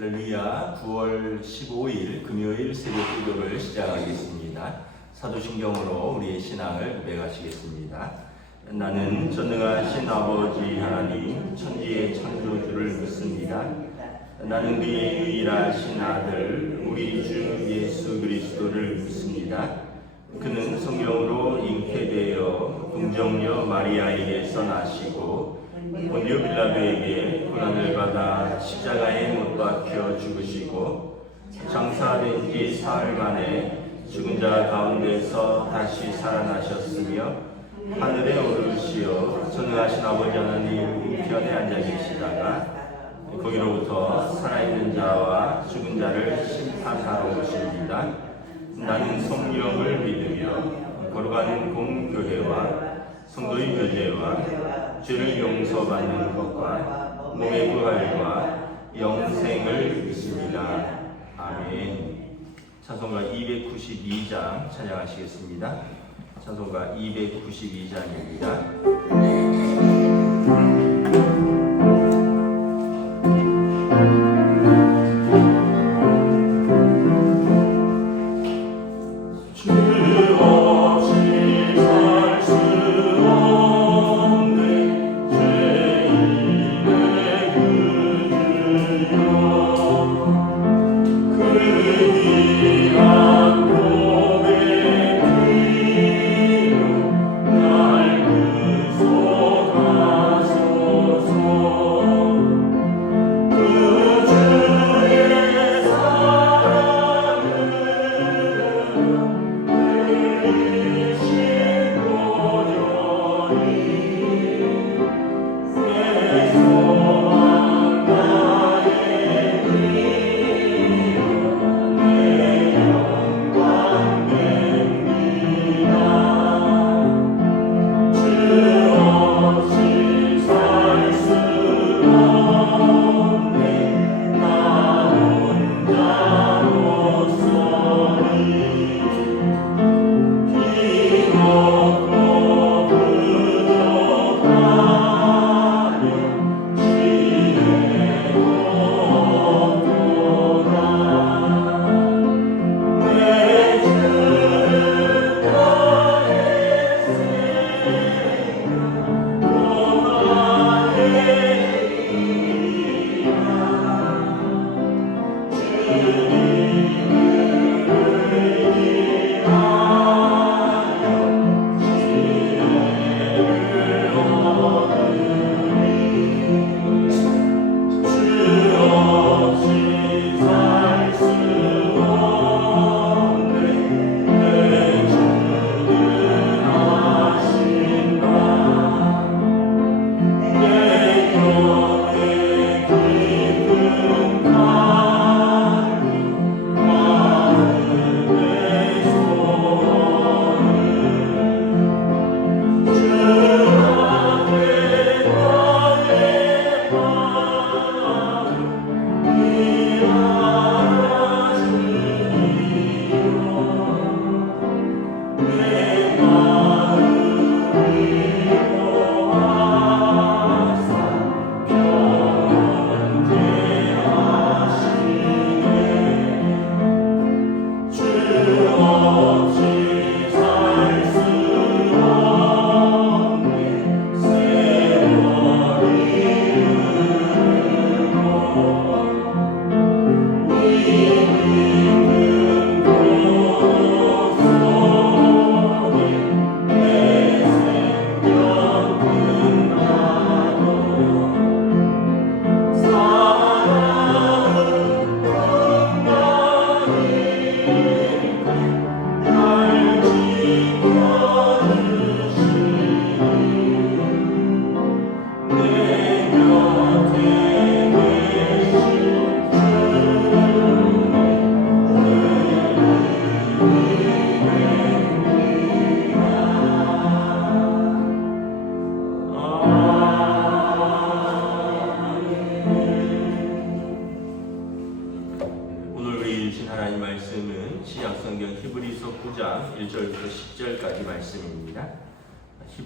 할렐루야. 9월 15일 금요일 새벽 기도를 시작하겠습니다. 사도신경으로 우리의 신앙을 고백하시겠습니다. 나는 전능하신 아버지 하나님 천지의 창조주를 믿습니다. 나는 그의 유일하신 아들 우리 주 예수 그리스도를 믿습니다. 그는 성령으로 잉태되어 동정녀 마리아에게서 나시고 본디오 빌라도에게 고난을 받아 십자가에 못 박혀 죽으시고 장사된 지 사흘 만에 죽은 자 가운데서 다시 살아나셨으며 하늘에 오르시어 전능하신 아버지 하나님 우편에 앉아 계시다가 거기로부터 살아있는 자와 죽은 자를 심판하러 오십니다. 나는 성령을 믿으며 거룩한 공교회와 성도의 교제와 죄를 용서받는 것과 몸의 부활과 영생을 믿습니다. 아멘. 찬송가 292장 찬양하시겠습니다. 찬송가 292장입니다.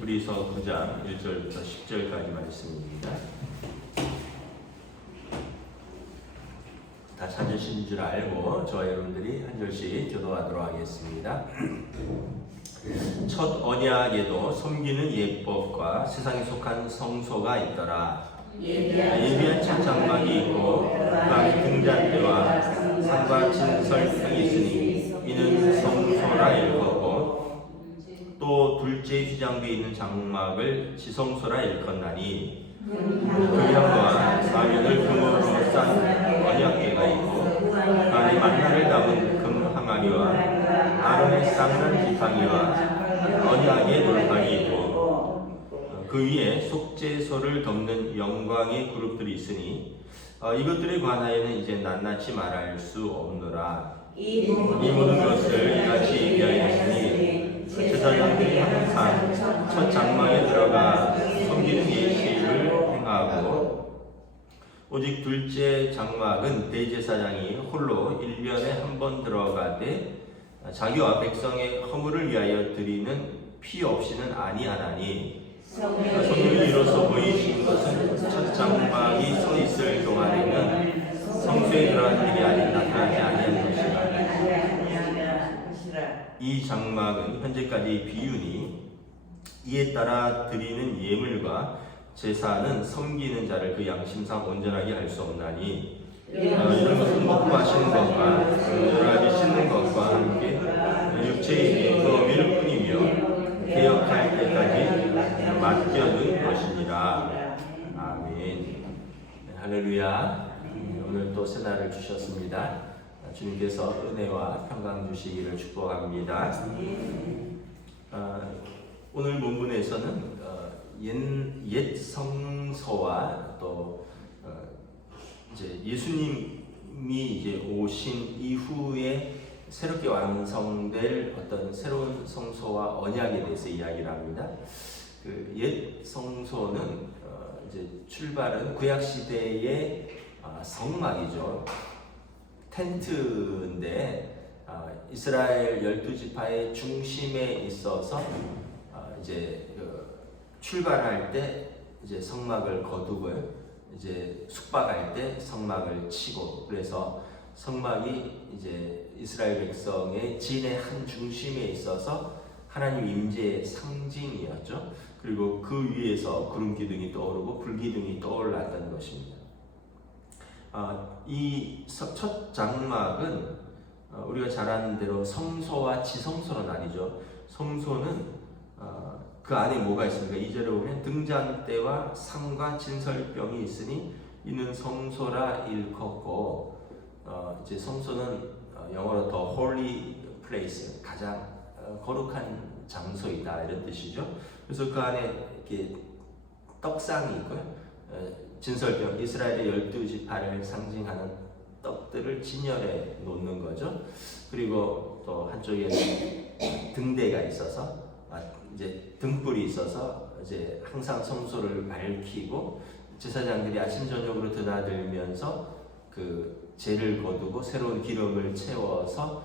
히브리서 9장 1절부터 10절까지 말씀입니다. 다 찾으신 줄 알고 저와 여러분들이 한 절씩 교도하도록 하겠습니다. 첫 언약에도 섬기는 예법과 세상에 속한 성소가 있더라. 예비한 첫 장막이 있고 그 안에 등잔대와 상과 진설병이 있으니 이는 성소라 일컫고 또 둘째 휘장부에 있는 장막을 지성소라 일컫나니 그 향과 사면을 금으로 싼 언약궤가 있고 그 안에 만나를 담은 금 항아리와 아론의 쌍난 지팡이와 언약의 돌판이 있고 그 위에 속죄소를 덮는 영광의 그룹들이 있으니 이것들에 관하여는 이제 낱낱이 말할 수 없노라. 이 모든 것을 이같이 얘기하였으니 제사장들이 항상 첫 장막에 들어가 섬기는 예식을 행하고 오직 둘째 장막은 대제사장이 홀로 1년에 한 번 들어가되 자기와 백성의 허물을 위하여 드리는 피 없이는 아니하나니 성령이 이로써 보이신 것은 첫 장막이 서 있을 동안에는 성소에 들어가는 일이 아직 나타나지 아니하는 것이라. 이 장막은 현재까지 비유니 이에 따라 드리는 예물과 제사는 섬기는 자를 그 양심상 온전하게 할 수 없나니 이런 것은 먹고 마시는 것과 여러 가지 씻는 것과 함께 육체의 범위를 뿐이며 개혁할 때까지 맡겨둔 것이니라. 아멘. 할렐루야. 오늘 또 새날을 주셨습니다. 주님께서 은혜와 평강 주시기를 축복합니다. 오늘 본문에서는 옛 성소와 또 이제 예수님이 이제 오신 이후에 새롭게 완성될 어떤 새로운 성소와 언약에 대해서 이야기를 합니다. 그 옛 성소는 이제 출발은 구약 시대의 성막이죠. 텐트인데 이스라엘 12지파의 중심에 있어서 이제 출발할 때 이제 성막을 거두고요. 이제 숙박할 때 성막을 치고, 그래서 성막이 이제 이스라엘 백성의 진의 한 중심에 있어서 하나님 임재의 상징이었죠. 그리고 그 위에서 구름 기둥이 떠오르고 불 기둥이 떠올랐던 것입니다. 이 첫 장막은 우리가 잘 아는 대로 성소와 지성소로 나뉘죠. 성소는 그 안에 뭐가 있습니까? 2절에 보면 등잔대와 상과 진설병이 있으니 이는 성소라 일컫고 이제 성소는 영어로 더 holy place, 가장 거룩한 장소이다 이런 뜻이죠. 그래서 그 안에 이렇게 떡상이 있고요. 진설병, 이스라엘의 12지파를 상징하는 떡들을 진열해 놓는 거죠. 그리고 또 한쪽에는 등대가 있어서 이제 등불이 있어서 이제 항상 성소를 밝히고 제사장들이 아침 저녁으로 드나들면서 그 제를 거두고 새로운 기름을 채워서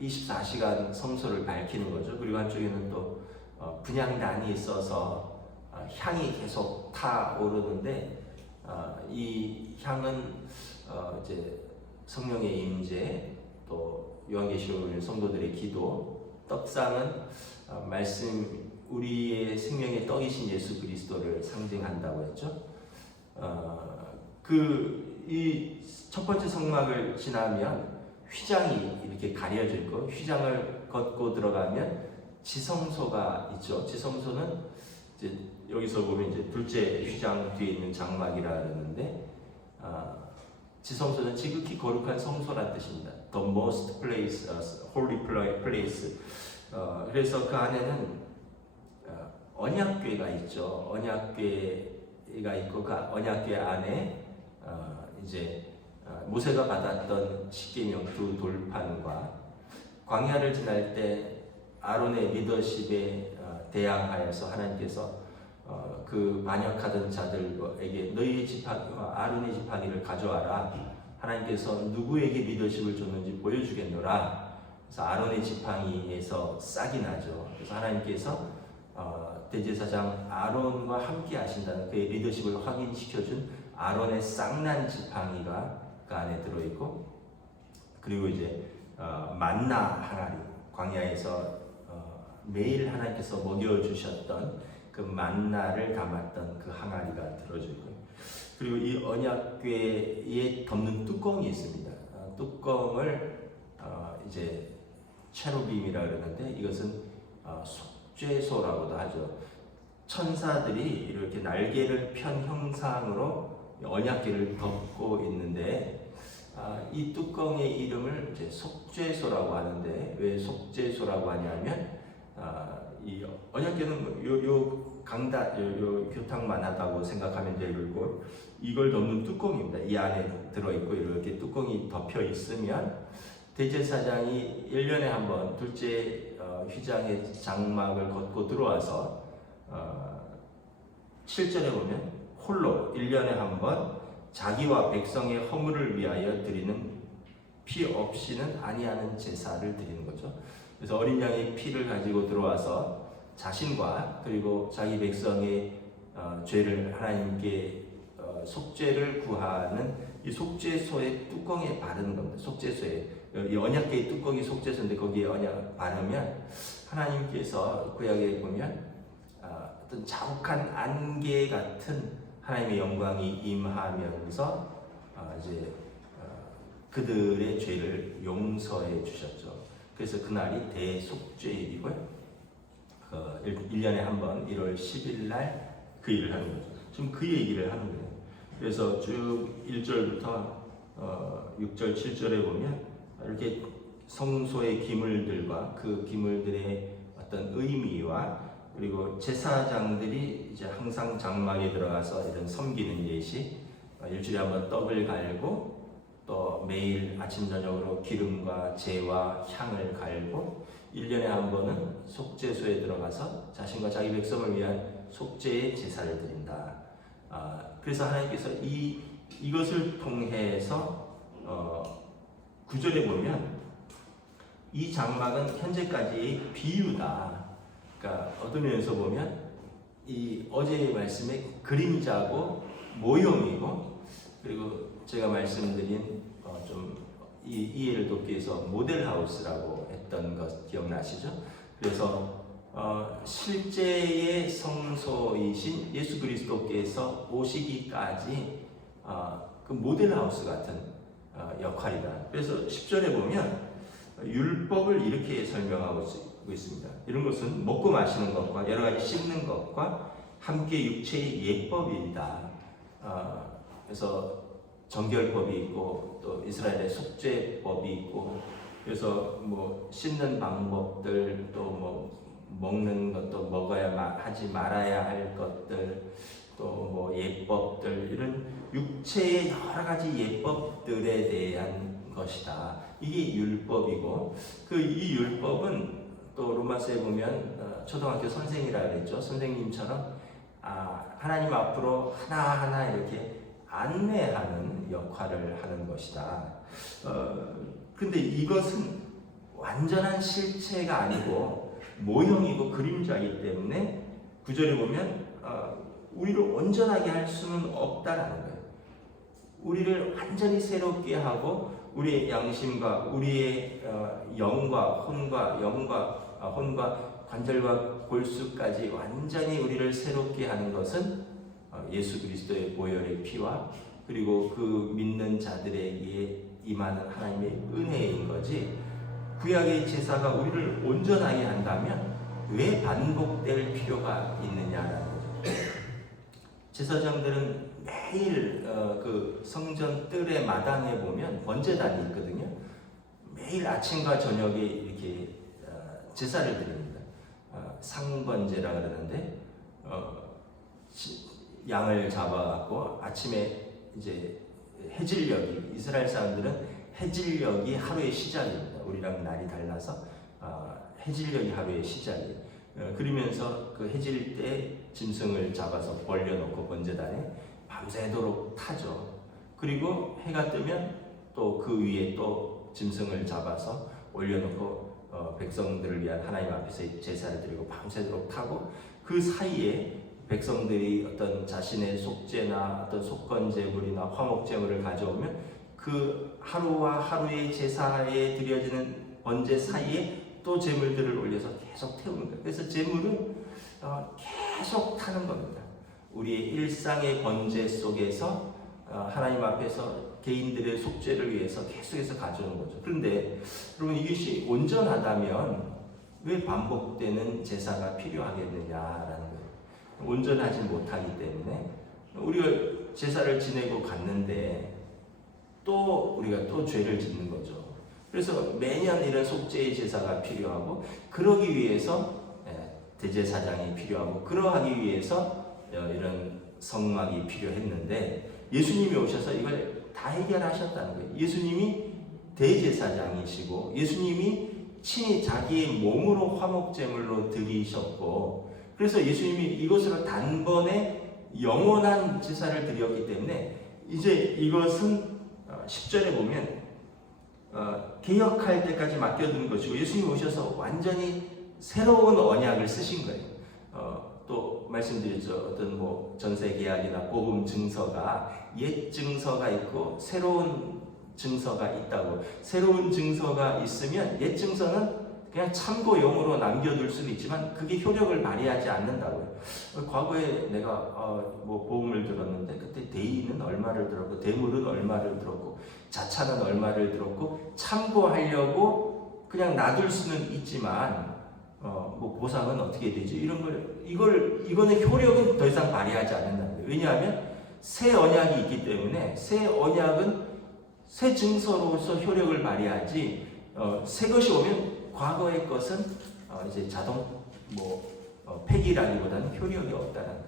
24시간 성소를 밝히는 거죠. 그리고 한쪽에는 또 분향단이 있어서 향이 계속 타오르는데 이 향은 이제 성령의 임재, 또 요한계시록의 성도들의 기도, 떡상은 말씀, 우리의 생명의 떡이신 예수 그리스도를 상징한다고 했죠. 이 첫 번째 성막을 지나면 휘장이 이렇게 가려져 있고, 휘장을 걷고 들어가면 지성소가 있죠. 지성소는 이제 여기서 보면 이제 둘째 휘장 뒤에 있는 장막이라 그러는데, 지성소는 지극히 거룩한 성소란 뜻입니다. The most place, holy place. 그래서 그 안에는 언약궤가 있죠. 언약궤가 있고 그 언약궤 안에 이제 모세가 받았던 십계명 두 돌판과 광야를 지날 때 아론의 리더십에 대항하여서 하나님께서 그 반역하던 자들에게 너희의 지팡이와 아론의 지팡이를 가져와라. 하나님께서 누구에게 리더십을 줬는지 보여주겠노라. 그래서 아론의 지팡이에서 싹이 나죠. 그래서 하나님께서 대제사장 아론과 함께 하신다는 그의 리더십을 확인시켜준 아론의 쌍난 지팡이가 안에 들어있고, 그리고 이제 만나 항아리, 광야에서 매일 하나님께서 먹여주셨던 그 만나를 담았던 그 항아리가 들어져 있고, 그리고 이 언약궤에 덮는 뚜껑이 있습니다. 뚜껑을 이제 체루빔이라 그러는데, 이것은 속죄소라고도 하죠. 천사들이 이렇게 날개를 편 형상으로 언약궤를 덮고 있는데, 이 뚜껑의 이름을 이제 속죄소라고 하는데, 왜 속죄소라고 하냐면 이 언약궤는 요 교탁만 하다고 둘 되고, 이걸 덮는 뚜껑입니다. 이 안에 들어있고 이렇게 뚜껑이 덮여 있으면 대제사장이 1년에 한 번 둘째 휘장의 장막을 걷고 들어와서 7절에 보면 홀로 1년에 한 번 자기와 백성의 허물을 위하여 드리는 피 없이는 아니하는 제사를 드리는 거죠. 그래서 어린 양의 피를 가지고 들어와서 자신과 그리고 자기 백성의 죄를 하나님께 속죄를 구하는 이 속죄소의 뚜껑에 바르는 겁니다. 속죄소에, 이 언약궤의 뚜껑이 속죄소인데 거기에 언약 바르면 하나님께서 구약에 보면 어떤 자욱한 안개 같은 하나님의 영광이 임하면서 이제 그들의 죄를 용서해 주셨죠. 그래서 그날이 대속죄일이고요. 1년에 한 번 1월 10일 날 그 일을 하는 거죠. 지금 그 얘기를 하는 거예요. 그래서 쭉 1절부터 6절, 7절에 보면 이렇게 성소의 기물들과 그 기물들의 어떤 의미와, 그리고 제사장들이 이제 항상 장막에 들어가서 이런 섬기는 예시, 일주일에 한 번 떡을 갈고 또 매일 아침 저녁으로 기름과 재와 향을 갈고 1년에 한 번은 속죄소에 들어가서 자신과 자기 백성을 위한 속죄의 제사를 드린다. 그래서 하나님께서 이것을 통해서 9절에 보면 이 장막은 현재까지의 비유다. 그러니까 어떤 면에서 보면 이 어제의 말씀의 그림자고 모형이고, 그리고 제가 말씀드린 좀 이해를 돕기 위해서 모델하우스라고 했던 것 기억나시죠? 그래서 실제의 성소이신 예수 그리스도께서 오시기까지 그 모델하우스 같은 역할이다. 그래서 10절에 보면 율법을 이렇게 설명하고 있습니다. 이런 것은 먹고 마시는 것과 여러 가지 씹는 것과 함께 육체의 예법이다. 그래서 정결법이 있고 또 이스라엘의 속죄법이 있고, 그래서 뭐 씹는 방법들, 또 뭐 먹는 것도 먹어야 하지 말아야 할 것들, 또 뭐 예법들, 이런 육체의 여러 가지 예법들에 대한 것이다. 이게 율법이고, 이 율법은 또 로마서에 보면 초등학교 선생이라 그랬죠. 선생님처럼 하나님 앞으로 하나하나 이렇게 안내하는 역할을 하는 것이다. 근데 이것은 완전한 실체가 아니고 모형이고 그림자이기 때문에 9절에 보면 우리를 온전하게 할 수는 없다라는 거예요. 우리를 완전히 새롭게 하고 우리의 양심과 우리의 영과 혼과 관절과 골수까지 완전히 우리를 새롭게 하는 것은 예수 그리스도의 보혈의 피와 그리고 그 믿는 자들에게 임하는 하나님의 은혜인 거지, 구약의 제사가 우리를 온전하게 한다면 왜 반복될 필요가 있느냐라는 거죠. 제사장들은 매일 그 성전 뜰의 마당에 보면 번제단이 있거든요. 매일 아침과 저녁에 이렇게 제사를 드립니다. 상번제라 그러는데 양을 잡아갖고 아침에 이제 해질녘이, 이스라엘 사람들은 해질녘이 하루의 시작입니다. 우리랑 날이 달라서 해질녘이 하루의 시작이에요. 그러면서 그 해질 때 짐승을 잡아서 벌려놓고 번제단에 밤새도록 타죠. 그리고 해가 뜨면 또 그 위에 또 짐승을 잡아서 올려놓고 백성들을 위한 하나님 앞에서 제사를 드리고 밤새도록 타고, 그 사이에 백성들이 어떤 자신의 속죄나 어떤 속건제물이나 화목제물을 가져오면 그 그 하루와 하루의 제사에 드려지는 번제 사이에 또 제물들을 올려서 계속 태우는 거예요. 그래서 제물은 계속 타는 겁니다. 우리의 일상의 번제 속에서 하나님 앞에서 개인들의 속죄를 위해서 계속해서 가져오는 거죠. 그런데 여러분, 이것이 온전하다면 왜 반복되는 제사가 필요하겠느냐라는 거예요. 온전하지 못하기 때문에 우리가 제사를 지내고 갔는데 또 우리가 또 죄를 짓는 거죠. 그래서 매년 이런 속죄의 제사가 필요하고, 그러기 위해서 대제사장이 필요하고, 그러하기 위해서 이런 성막이 필요했는데, 예수님이 오셔서 이걸 다 해결하셨다는 거예요. 예수님이 대제사장이시고, 예수님이 친히 자기의 몸으로 화목제물로 드리셨고, 그래서 예수님이 이것으로 단번에 영원한 제사를 드렸기 때문에 이제 이것은 10절에 보면 개혁할 때까지 맡겨둔 것이고, 예수님이 오셔서 완전히 새로운 언약을 쓰신 거예요. 또 말씀드렸죠. 어떤 전세 계약이나 복음 증서가 옛 증서가 있고 새로운 증서가 있다고. 새로운 증서가 있으면 옛 증서는 그냥 참고용으로 남겨둘 수는 있지만 그게 효력을 발휘하지 않는다고요. 과거에 내가 보험을 들었는데 그때 대인은 얼마를 들었고 대물은 얼마를 들었고 자차는 얼마를 들었고 참고하려고 그냥 놔둘 수는 있지만 보상은 어떻게 되지? 이거는 효력은 더 이상 발휘하지 않는다는 거예요. 왜냐하면 새 언약이 있기 때문에 새 언약은 새 증서로서 효력을 발휘하지, 새 것이 오면 과거의 것은 이제 자동 폐기라기보다는 효력이 없다는 거예요.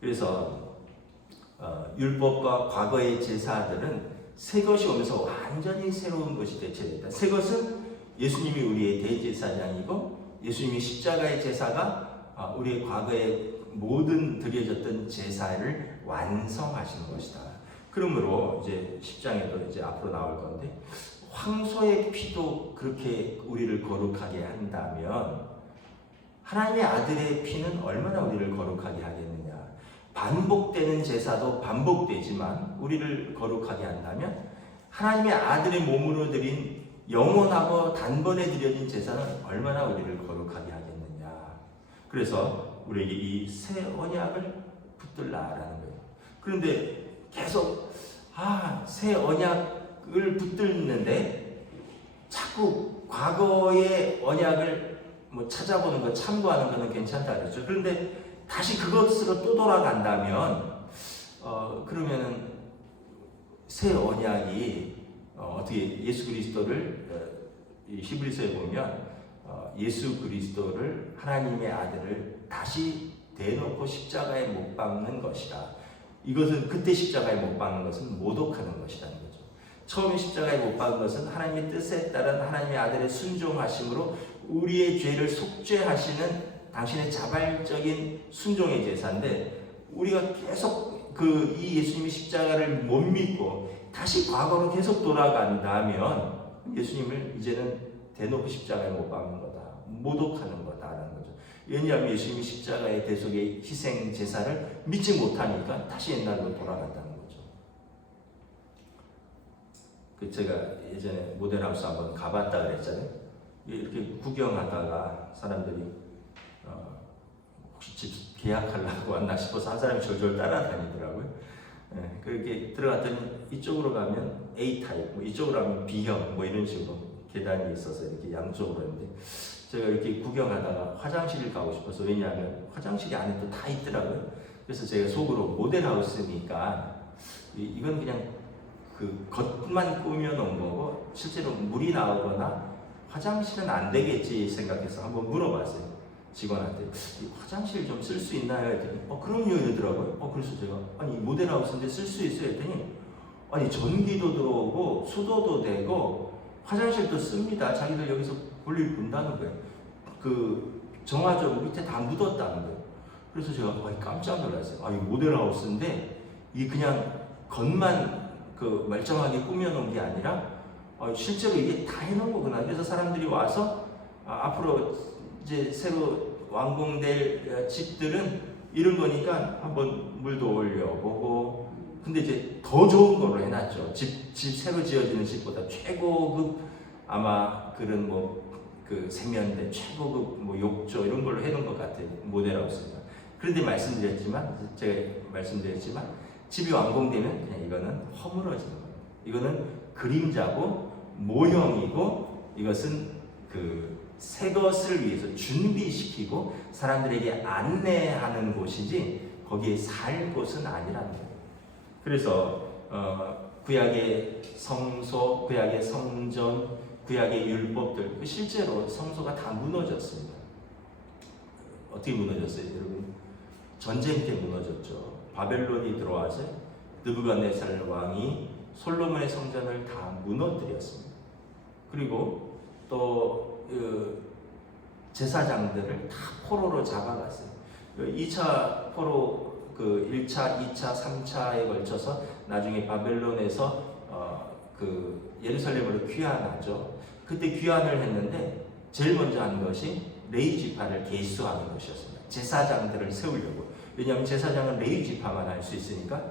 그래서 율법과 과거의 제사들은 새 것이 오면서 완전히 새로운 것이 대체됐다. 새 것은 예수님이 우리의 대제사장이고, 예수님이 십자가의 제사가 우리의 과거의 모든 드려졌던 제사를 완성하시는 것이다. 그러므로 이제 10장에도 이제 앞으로 나올 건데, 황소의 피도 그렇게 우리를 거룩하게 한다면 하나님의 아들의 피는 얼마나 우리를 거룩하게 하겠느냐. 반복되는 제사도 반복되지만 우리를 거룩하게 한다면 하나님의 아들의 몸으로 드린 영원하고 단번에 드려진 제사는 얼마나 우리를 거룩하게 하겠느냐. 그래서 우리에게 이 새 언약을 붙들라라는 거예요. 그런데 계속 새 언약을 붙들는데 자꾸 과거의 언약을 찾아보는 것, 참고하는 것은 괜찮다 그랬죠. 그런데 다시 그것으로 또 돌아간다면 그러면은 새 언약이 어떻게 예수 그리스도를 히브리서에 보면 예수 그리스도를 하나님의 아들을 다시 대놓고 십자가에 못 박는 것이다. 이것은 그때 십자가에 못 박는 것은 모독하는 것이라는 거죠. 처음에 십자가에 못 박은 것은 하나님의 뜻에 따른 하나님의 아들의 순종하심으로 우리의 죄를 속죄하시는 당신의 자발적인 순종의 제사인데, 우리가 계속 이 예수님의 십자가를 못 믿고 다시 과거로 계속 돌아간다면 예수님을 이제는 대놓고 십자가에 못 박는 거다, 모독하는 거다라는 거죠. 왜냐하면 예수님이 십자가의 대속의 희생 제사를 믿지 못하니까 다시 옛날로 돌아간다는 거죠. 제가 예전에 모델하우스 한번 가봤다 그랬잖아요. 이렇게 구경하다가 사람들이 혹시 집 계약하려고 왔나 싶어서 한 사람이 졸졸 따라다니더라고요. 그렇게 들어갔더니 이쪽으로 가면 A타입, 이쪽으로 가면 B형, 이런 식으로 계단이 있어서 이렇게 양쪽으로 했는데, 제가 이렇게 구경하다가 화장실을 가고 싶어서, 왜냐하면 화장실이 안에 또 다 있더라고요. 그래서 제가 속으로 모델하우스니까 이건 그냥 그 겉만 꾸며놓은 거고 실제로 물이 나오거나 화장실은 안 되겠지 생각해서 한번 물어봤어요. 직원한테 화장실 좀 쓸 수 있나요? 했더니 그럼요 이러더라고요. 그래서 제가 모델하우스인데 쓸 수 있어요? 했더니 전기도 들어오고 수도도 되고 화장실도 씁니다. 자기들 여기서 볼일 본다는 거예요. 그 정화조 밑에 다 묻었다는 거예요. 그래서 제가 깜짝 놀랐어요. 이 모델하우스인데 이게 그냥 겉만 멀쩡하게 꾸며놓은 게 아니라 실제로 이게 다 해놓은 거구나. 그래서 사람들이 와서 앞으로 이제 새로 완공될 집들은 이런 거니까 한번 물도 올려보고 근데 이제 더 좋은 걸로 해놨죠. 집 새로 지어지는 집보다 최고급 아마 그런 그 세면대, 최고급 욕조 이런 걸로 해놓은 것 같아요. 모델하우스가. 그런데 제가 말씀드렸지만 집이 완공되면 그냥 이거는 허물어지는 거예요. 이거는 그림자고 모형이고 이것은 새 것을 위해서 준비시키고 사람들에게 안내하는 곳이지 거기에 살 곳은 아니라는 거예요. 그래서 구약의 성소, 구약의 성전, 구약의 율법들 실제로 성소가 다 무너졌습니다. 어떻게 무너졌어요, 여러분? 전쟁 때 무너졌죠. 바벨론이 들어와서 느부갓네살 왕이 솔로몬의 성전을 다 무너뜨렸습니다. 그리고 또 제사장들을 다 포로로 잡아갔어요. 2차 포로 1차, 2차, 3차에 걸쳐서 나중에 바벨론에서 예루살렘으로 귀환하죠. 그때 귀환을 했는데 제일 먼저 한 것이 레위 지파를 계수하는 것이었습니다. 제사장들을 세우려고. 왜냐하면 제사장은 레위 지파만 할 수 있으니까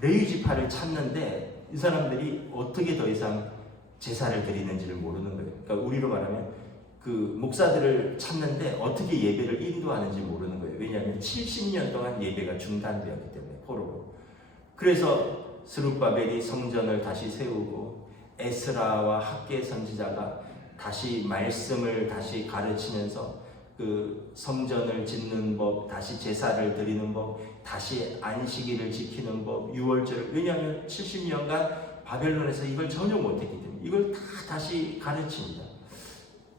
레위 지파를 찾는데 이 사람들이 어떻게 더 이상 제사를 드리는지를 모르는 거예요. 그러니까 우리로 말하면 목사들을 찾는데 어떻게 예배를 인도하는지 모르는 거예요. 왜냐하면 70년 동안 예배가 중단되었기 때문에 포로로. 그래서 스룹바벨이 성전을 다시 세우고 에스라와 학개 선지자가 다시 말씀을 다시 가르치면서 성전을 짓는 법, 다시 제사를 드리는 법, 다시 안식일을 지키는 법, 유월절을. 왜냐하면 70년간 바벨론에서 이걸 전혀 못했기 때문에 이걸 다시 가르칩니다.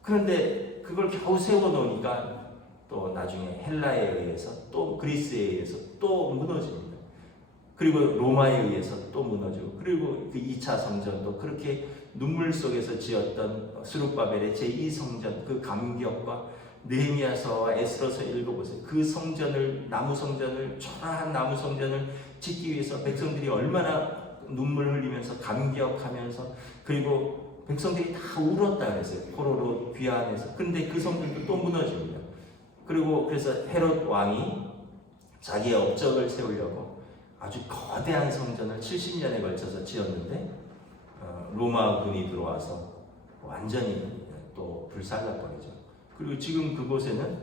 그런데 그걸 겨우 세워놓으니까 또 나중에 헬라에 의해서 또 그리스에 의해서 또 무너집니다. 그리고 로마에 의해서 또 무너지고, 그리고 2차 성전도 그렇게 눈물 속에서 지었던 스룹바벨의 제2성전 그 감격과 느헤미야서와 에스더서 읽어보세요. 그 성전을, 나무 성전을, 초라한 나무 성전을 짓기 위해서 백성들이 얼마나 눈물 흘리면서 감격하면서, 그리고 백성들이 다 울었다 그랬어요. 포로로 귀환해서. 그런데 그 성전도 또 무너집니다. 그래서 헤롯 왕이 자기의 업적을 세우려고 아주 거대한 성전을 70년에 걸쳐서 지었는데 로마군이 들어와서 완전히 또 불살라버리죠. 그리고 지금 그곳에는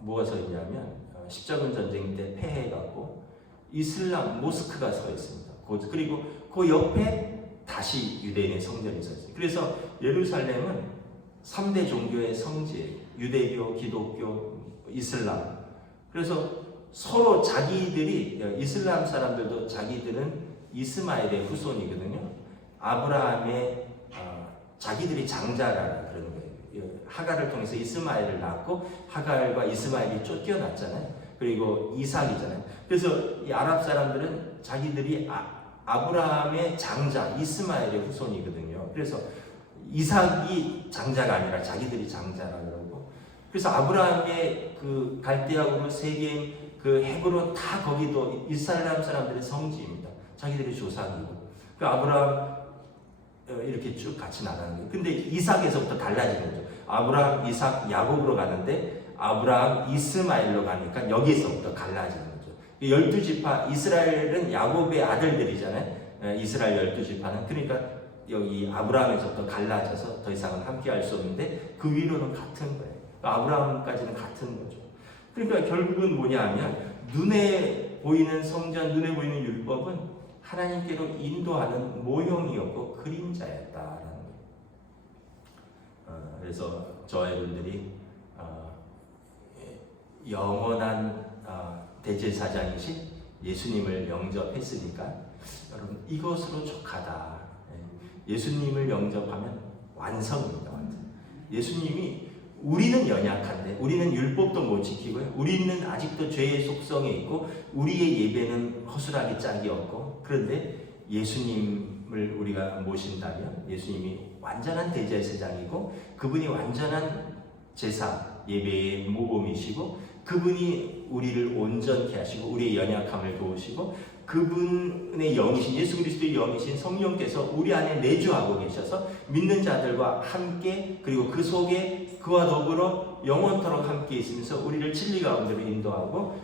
뭐가 서 있냐면 십자군 전쟁 때 패해갖고 이슬람 모스크가 서 있습니다. 그리고 그 옆에 다시 유대인의 성전이 서 있어요. 그래서 예루살렘은 3대 종교의 성지예요. 유대교, 기독교, 이슬람. 그래서 서로 자기들이, 이슬람 사람들도 자기들은 이스마엘의 후손이거든요. 아브라함의 자기들이 장자라 그러는 거예요. 하갈을 통해서 이스마엘을 낳고 하갈과 이스마엘이 쫓겨났잖아요. 그리고 이삭이잖아요. 그래서 이 아랍 사람들은 자기들이 아브라함의 장자 이스마엘의 후손이거든요. 그래서 이삭이 장자가 아니라 자기들이 장자라 그러고, 그래서 아브라함의 그 갈대아우르, 세겜, 그 헤브론 다 거기도 이슬람 사람들의 성지입니다. 자기들의 조상이고. 그 아브라함 이렇게 쭉 같이 나가는 거예요. 근데 이삭에서부터 달라지는 거죠. 아브라함, 이삭, 야곱으로 가는데 아브라함, 이스마엘로 가니까 여기서부터 갈라지는 거죠. 12지파, 이스라엘은 야곱의 아들들이잖아요. 이스라엘 12지파는. 그러니까 여기 아브라함에서부터 갈라져서 더 이상은 함께 할 수 없는데 그 위로는 같은 거예요. 아브라함까지는 같은 거죠. 그러니까 결국은 뭐냐 하면 눈에 보이는 성전, 눈에 보이는 율법은 하나님께로 인도하는 모형이었고 그림자였다라는 거예요. 그래서 저와 여러분들이 영원한 대제사장이신 예수님을 영접했으니까 여러분 이것으로 족하다. 예수님을 영접하면 완성입니다. 완성. 예수님이, 우리는 연약한데, 우리는 율법도 못 지키고요. 우리는 아직도 죄의 속성에 있고, 우리의 예배는 허술하기 짝이 없고, 그런데 예수님을 우리가 모신다면 예수님이 완전한 대제사장이고, 그분이 완전한 제사, 예배의 모범이시고, 그분이 우리를 온전케 하시고, 우리의 연약함을 도우시고, 그분의 영이신, 예수 그리스도의 영이신 성령께서 우리 안에 내주하고 계셔서 믿는 자들과 함께, 그리고 그 속에 그와 더불어 영원토록 함께 있으면서 우리를 진리 가운데로 인도하고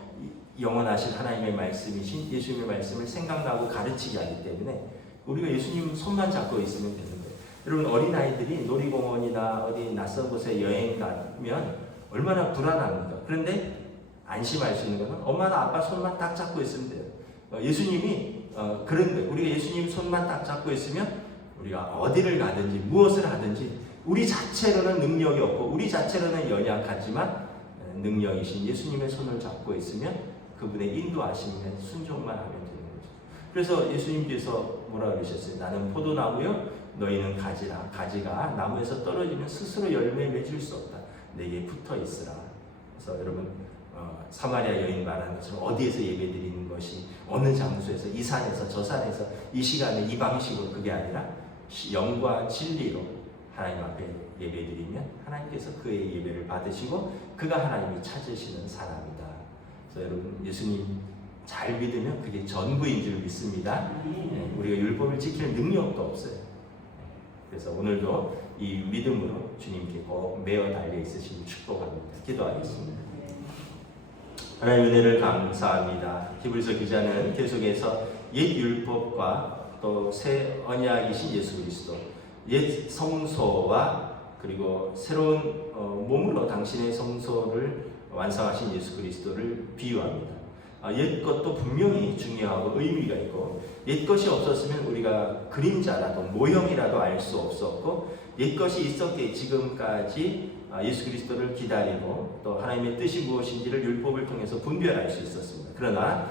영원하신 하나님의 말씀이신 예수님의 말씀을 생각나고 가르치게 하기 때문에 우리가 예수님 손만 잡고 있으면 되는 거예요. 여러분, 어린아이들이 놀이공원이나 어디 낯선 곳에 여행 가면 얼마나 불안합니까? 그런데 안심할 수 있는 것은 엄마나 아빠 손만 딱 잡고 있으면 돼요. 예수님이 그런 거예요. 우리가 예수님 손만 딱 잡고 있으면 우리가 어디를 가든지 무엇을 하든지 우리 자체로는 능력이 없고 우리 자체로는 연약하지만 능력이신 예수님의 손을 잡고 있으면 그분의 인도하심에 순종만 하면 되는 거죠. 그래서 예수님께서 뭐라 그러셨어요? 나는 포도나무요, 너희는 가지라. 가지가 나무에서 떨어지면 스스로 열매 맺을 수 없다. 내게 붙어 있으라. 그래서 여러분, 사마리아 여인 말하는 것처럼 어디에서 예배드리는 것이 어느 장소에서 이 산에서 저 산에서 이 시간에 이 방식으로, 그게 아니라 영과 진리로 하나님 앞에 예배드리면 하나님께서 그의 예배를 받으시고 그가 하나님이 찾으시는 사람이다. 그래서 여러분, 예수님 잘 믿으면 그게 전부인 줄 믿습니다. 우리가 율법을 지킬 능력도 없어요. 그래서 오늘도 이 믿음으로 주님께 꼭 매어 달려 있으시길 축복합니다. 기도하겠습니다. 하나님 은혜를 감사합니다. 히브리서 기자는 계속해서 옛 율법과 또 새 언약이신 예수 그리스도, 옛 성소와 그리고 새로운 몸으로 당신의 성소를 완성하신 예수 그리스도를 비유합니다. 옛 것도 분명히 중요하고 의미가 있고, 옛 것이 없었으면 우리가 그림자라도 모형이라도 알 수 없었고, 옛 것이 있었기에 지금까지 예수 그리스도를 기다리고 또 하나님의 뜻이 무엇인지를 율법을 통해서 분별할 수 있었습니다. 그러나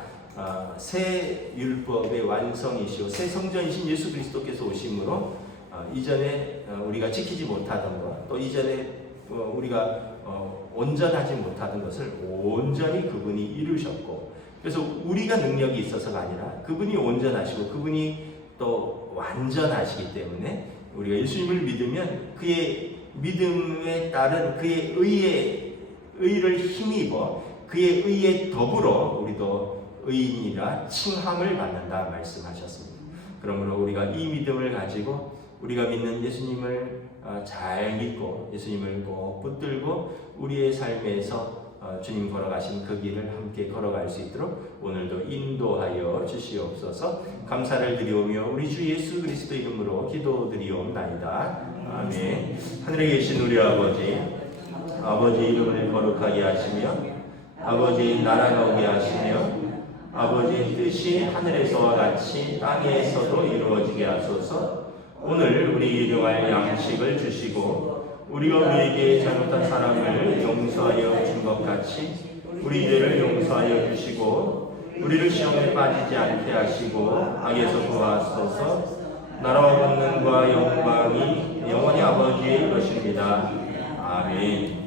새 율법의 완성이시오 새 성전이신 예수 그리스도께서 오심으로 이전에 우리가 지키지 못하던 것, 또 이전에 우리가 온전하지 못하던 것을 온전히 그분이 이루셨고, 그래서 우리가 능력이 있어서가 아니라 그분이 온전하시고 그분이 또 완전하시기 때문에 우리가 예수님을 믿으면 그의 믿음에 따른 그의 의를 힘입어 그의 의에 더불어 우리도 의인이라 칭함을 받는다 말씀하셨습니다. 그러므로 우리가 이 믿음을 가지고 우리가 믿는 예수님을 잘 믿고 예수님을 꼭 붙들고 우리의 삶에서 주님 걸어가신 그 길을 함께 걸어갈 수 있도록 오늘도 인도하여 주시옵소서. 감사를 드리오며 우리 주 예수 그리스도 이름으로 기도드리옵나이다. 아멘. 하늘에 계신 우리 아버지 이름을 거룩하게 하시며 아버지 나라가 오게 하시며 아버지 뜻이 하늘에서와 같이 땅에서도 이루어지게 하소서. 오늘 우리 일용할 양식을 주시고 우리가 우리에게 잘못한 사람을 용서하여 준 것 같이 우리 죄를 용서하여 주시고 우리를 시험에 빠지지 않게 하시고 악에서 구하소서. 나라와 권능과 영광이 영원히 아버지의 것입니다. 아멘.